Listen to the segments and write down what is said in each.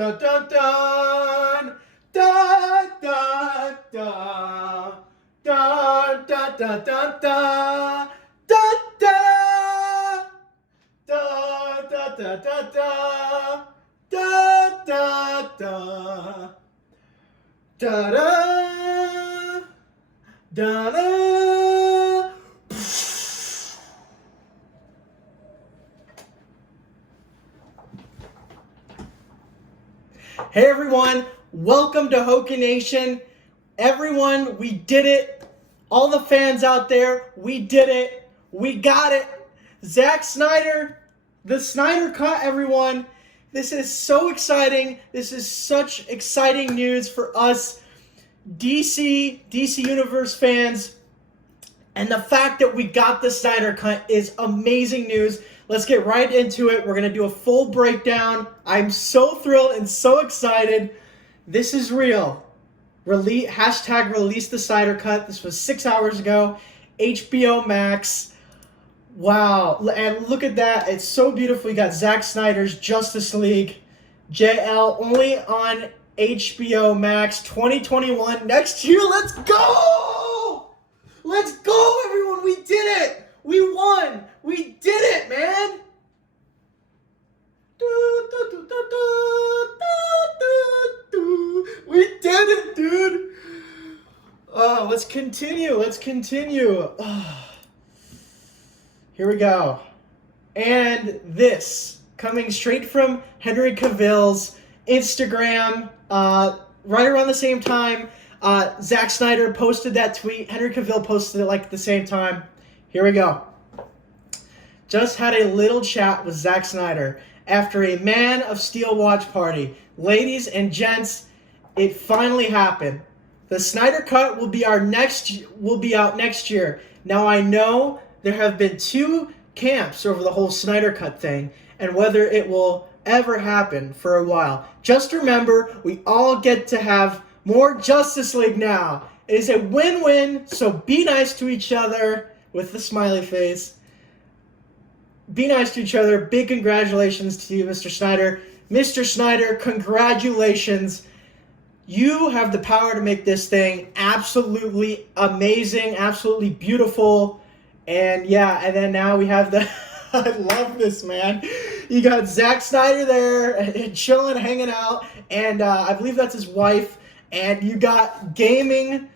dun dun dun. Da da da. Da da da da da. Da da. Da da da da da. Da da da. Da da. Da da. Hey everyone, welcome to Hokie Nation. Everyone, we did it. All the fans out there, we did it. We got it. Zack Snyder, the Snyder Cut, everyone. This is so exciting. This is such exciting news for us DC Universe fans. And the fact that we got the Snyder Cut is amazing news. Let's get right into it. We're going to do a full breakdown. I'm so thrilled and so excited. This is real. Hashtag release the Snyder Cut. This was 6 hours ago. HBO Max. Wow. And look at that. It's so beautiful. You got Zack Snyder's Justice League. JL only on HBO Max 2021. Next year. Let's go! Let's go, everyone. We did it. We won. We did it, man. We did it, dude. Let's continue. Here we go. And this, coming straight from Henry Cavill's Instagram, right around the same time, Zack Snyder posted that tweet. Henry Cavill posted it like at the same time. Here we go. Just had a little chat with Zack Snyder after a Man of Steel watch party. Ladies and gents, it finally happened. The Snyder Cut will be out next year. Now I know there have been two camps over the whole Snyder Cut thing and whether it will ever happen for a while. Just remember, we all get to have more Justice League now. It is a win-win, so be nice to each other with the smiley face. Be nice to each other. Big congratulations to you, Mr. Snyder. Mr. Snyder, congratulations. You have the power to make this thing absolutely amazing, absolutely beautiful. And yeah, and then now we have the... I love this, man. You got Zack Snyder there, chilling, hanging out, and I believe that's his wife. And you got gaming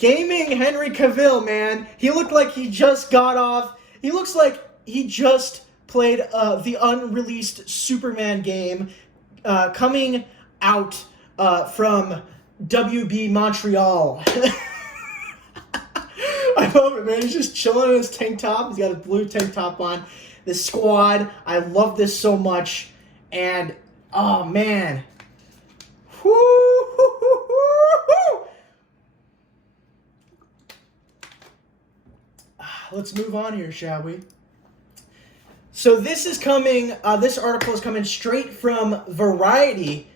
Henry Cavill, man. He looked like he just got off. He looks like he just played the unreleased Superman game coming out from WB Montreal. I love it, man. He's just chilling in his tank top. He's got a blue tank top on. The squad, I love this so much. And, oh, man. Let's move on here, shall we? So this is coming, this article is coming straight from Variety.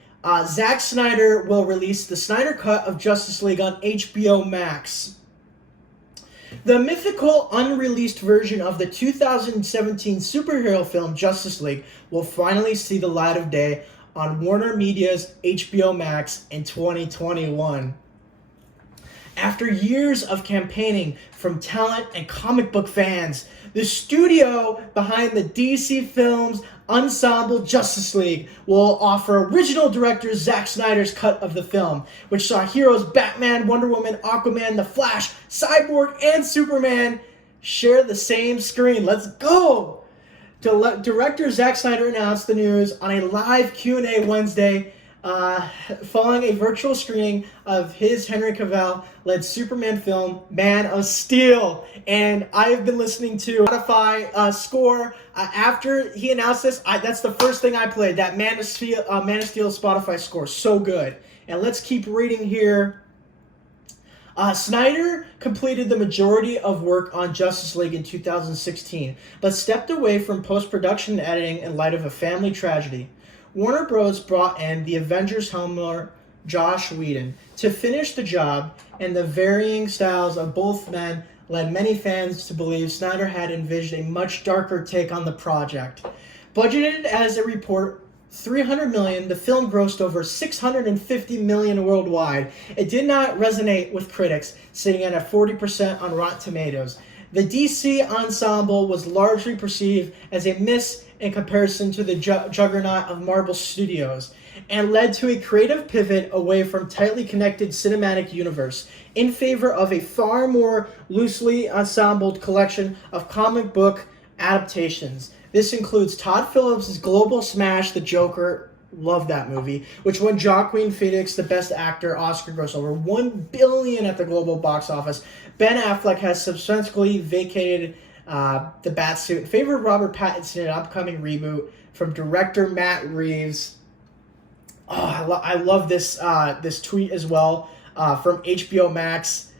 Zack Snyder will release the Snyder Cut of Justice League on HBO Max. The mythical, unreleased version of the 2017 superhero film Justice League will finally see the light of day on Warner Media's HBO Max in 2021. After years of campaigning from talent and comic book fans, the studio behind the DC Films ensemble Justice League will offer original director Zack Snyder's cut of the film, which saw heroes Batman, Wonder Woman, Aquaman, The Flash, Cyborg, and Superman share the same screen. Let's go! Director Zack Snyder announced the news on a live Q&A Wednesday following a virtual screening of his Henry Cavill-led Superman film, Man of Steel. And I have been listening to Spotify score. After he announced this, that's the first thing I played, that Man of Steel Spotify score. So good. And let's keep reading here. Snyder completed the majority of work on Justice League in 2016, but stepped away from post-production editing in light of a family tragedy. Warner Bros. Brought in the Avengers homeowner Josh Whedon to finish the job, and the varying styles of both men led many fans to believe Snyder had envisioned a much darker take on the project. Budgeted as a report 300 million. The film grossed over 650 million worldwide. It did not resonate with critics, sitting at a 40% on Rotten Tomatoes. The DC ensemble was largely perceived as a miss in comparison to the juggernaut of Marvel Studios, and led to a creative pivot away from tightly connected cinematic universe in favor of a far more loosely ensembled collection of comic book adaptations. This includes Todd Phillips' global smash, The Joker. Love that movie, which won Joaquin Phoenix the Best Actor Oscar, gross over $1 billion at the global box office. Ben Affleck has subsequently vacated the Batsuit in favor of Robert Pattinson in an upcoming reboot from director Matt Reeves. Oh, I love this this tweet as well from HBO Max.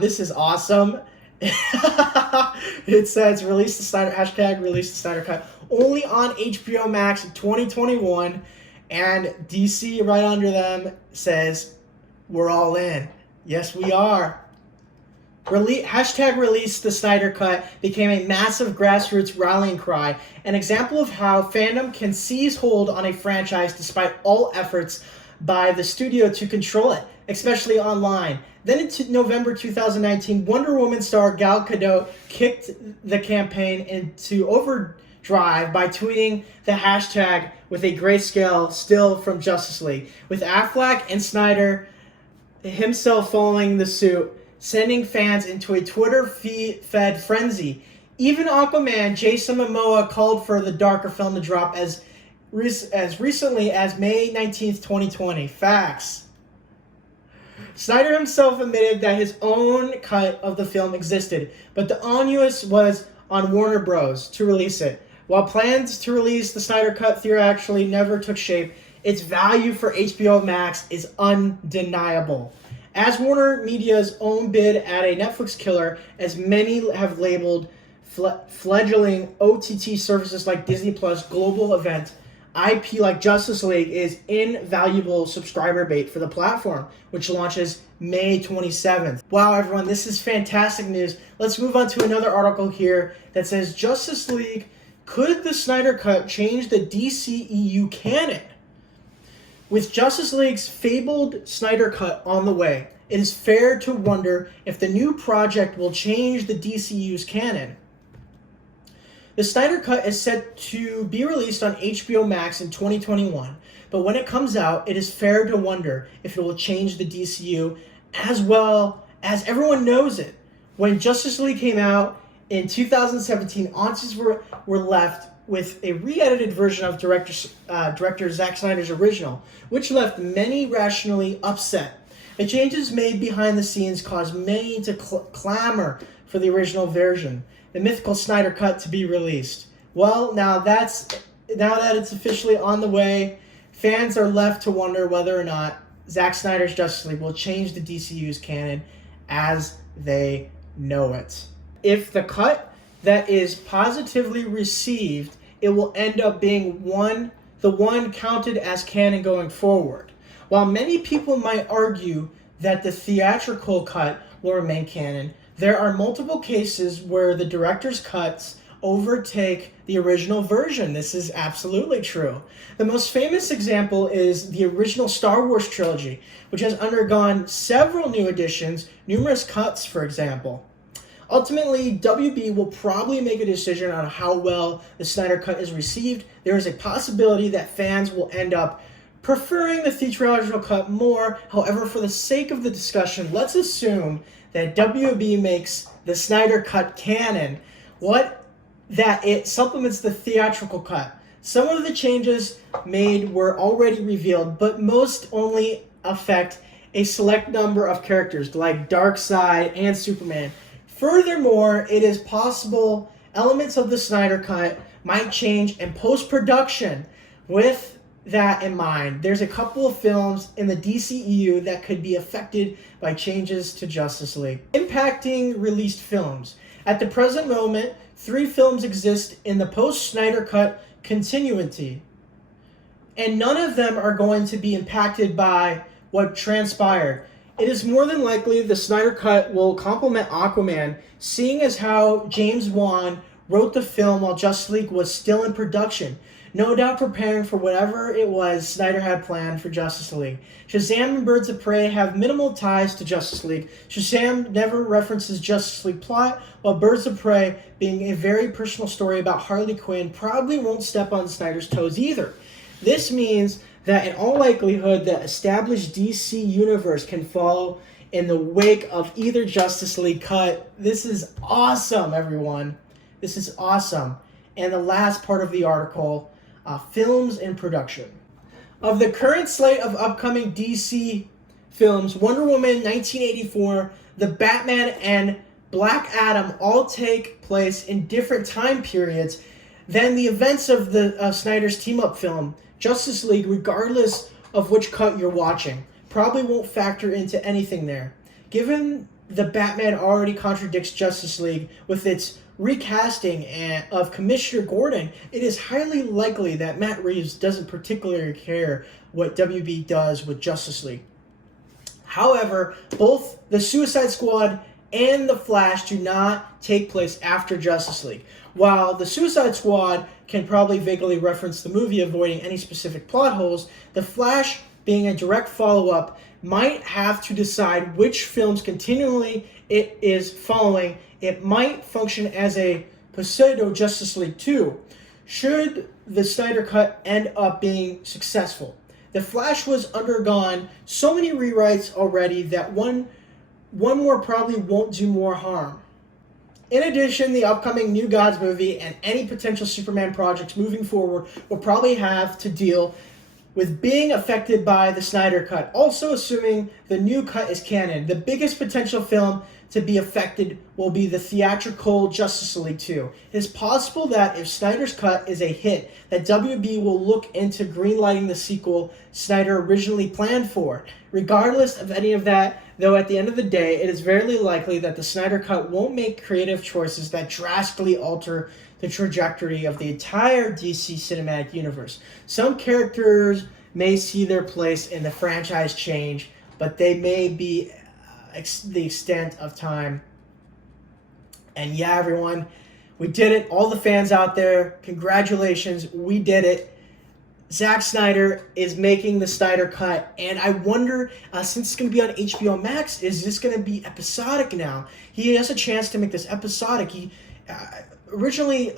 This is awesome. It says release the Snyder release the Snyder Cut only on HBO Max in 2021, and DC right under them says we're all in. Yes, we are. Release the Snyder Cut became a massive grassroots rallying cry, an example of how fandom can seize hold on a franchise despite all efforts by the studio to control it, especially online. Then in November 2019, Wonder Woman star Gal Gadot kicked the campaign into overdrive by tweeting the hashtag with a grayscale still from Justice League, with Affleck and Snyder himself following the suit, sending fans into a Twitter-fed frenzy. Even Aquaman, Jason Momoa called for the darker film to drop as recently as May 19th, 2020. Facts. Snyder himself admitted that his own cut of the film existed, but the onus was on Warner Bros. To release it. While plans to release the Snyder Cut theoretically never took shape, its value for HBO Max is undeniable. As Warner Media's own bid at a Netflix killer, as many have labeled fledgling OTT services like Disney Plus global event, IP like Justice League is invaluable subscriber bait for the platform, which launches May 27th. Wow, everyone, this is fantastic news. Let's move on to another article here that says Justice League, could the Snyder Cut change the DCEU canon? With Justice League's fabled Snyder Cut on the way, it is fair to wonder if the new project will change the DCU's canon. The Snyder Cut is set to be released on HBO Max in 2021, but when it comes out, it is fair to wonder if it will change the DCU as well as everyone knows it. When Justice League came out in 2017, audiences were left with a re-edited version of director Zack Snyder's original, which left many rationally upset. The changes made behind the scenes caused many to clamor for the original version, the mythical Snyder Cut, to be released. Well, now that it's officially on the way, fans are left to wonder whether or not Zack Snyder's Justice League will change the DCU's canon as they know it. If the cut that is positively received, it will end up being the one counted as canon going forward. While many people might argue that the theatrical cut will remain canon, there are multiple cases where the director's cuts overtake the original version. This is absolutely true. The most famous example is the original Star Wars trilogy, which has undergone several new editions, numerous cuts, for example. Ultimately, WB will probably make a decision on how well the Snyder Cut is received. There is a possibility that fans will end up preferring the theatrical cut more. However, for the sake of the discussion, let's assume that WB makes the Snyder Cut canon, that it supplements the theatrical cut. Some of the changes made were already revealed, but most only affect a select number of characters like Darkseid and Superman. Furthermore, it is possible elements of the Snyder Cut might change in post-production. With that in mind, there's a couple of films in the DCEU that could be affected by changes to Justice League, impacting released films. At the present moment, 3 films exist in the post-Snyder Cut continuity, and none of them are going to be impacted by what transpired. It is more than likely the Snyder Cut will complement Aquaman, seeing as how James Wan wrote the film while Justice League was still in production. no doubt preparing for whatever it was Snyder had planned for Justice League. Shazam and Birds of Prey have minimal ties to Justice League. Shazam never references Justice League plot, while Birds of Prey, being a very personal story about Harley Quinn, probably won't step on Snyder's toes either. This means that in all likelihood the established DC universe can follow in the wake of either Justice League cut. This is awesome, everyone. This is awesome. And the last part of the article, films in production. Of the current slate of upcoming DC films, Wonder Woman 1984, The Batman, and Black Adam all take place in different time periods than the events of the Snyder's team-up film. Justice League, regardless of which cut you're watching, probably won't factor into anything there. Given the Batman already contradicts Justice League with its recasting of Commissioner Gordon, it is highly likely that Matt Reeves doesn't particularly care what WB does with Justice League. However, both the Suicide Squad and The Flash do not take place after Justice League. While the Suicide Squad can probably vaguely reference the movie, avoiding any specific plot holes, The Flash, being a direct follow-up, might have to decide which films continually it is following. It might function as a pseudo Justice League 2, should the Snyder Cut end up being successful. The Flash was undergone so many rewrites already that one more probably won't do more harm. In addition, the upcoming New Gods movie and any potential Superman projects moving forward will probably have to deal with being affected by the Snyder Cut. Also, assuming the new cut is canon, the biggest potential film to be affected will be the theatrical Justice League 2. It is possible that if Snyder's Cut is a hit, that WB will look into greenlighting the sequel Snyder originally planned for. Regardless of any of that, though, at the end of the day, it is very likely that the Snyder Cut won't make creative choices that drastically alter the trajectory of the entire DC cinematic universe. Some characters may see their place in the franchise change, but they may be the extent of time. And yeah, everyone, we did it. All the fans out there, congratulations, we did it. Zack Snyder is making the Snyder Cut, and I wonder, since it's going to be on HBO Max, is this going to be episodic now? He has a chance to make this episodic. He originally,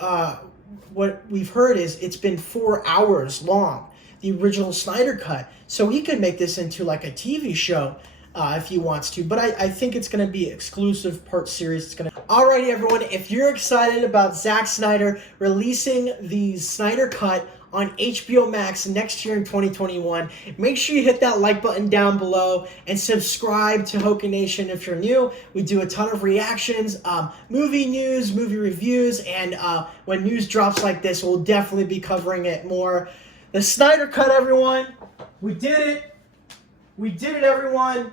what we've heard is it's been 4 hours long, the original Snyder Cut, so he could make this into like a TV show if he wants to, but I think it's going to be exclusive part series. It's going to. Alrighty, everyone, if you're excited about Zack Snyder releasing the Snyder Cut on HBO Max next year in 2021, make sure you hit that like button down below and subscribe to Hoka Nation if you're new. We do a ton of reactions, movie news, movie reviews, and when news drops like this, we'll definitely be covering it more. The Snyder Cut, everyone. We did it. We did it, everyone.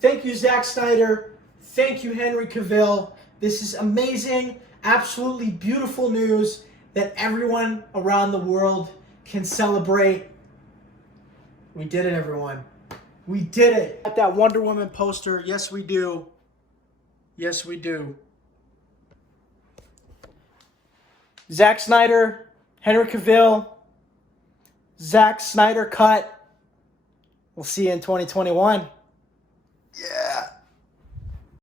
Thank you, Zack Snyder. Thank you, Henry Cavill. This is amazing, absolutely beautiful news that everyone around the world can celebrate. We did it, everyone. We did it. At that Wonder Woman poster, yes we do. Yes we do. Zack Snyder, Henry Cavill, Zack Snyder Cut. We'll see you in 2021.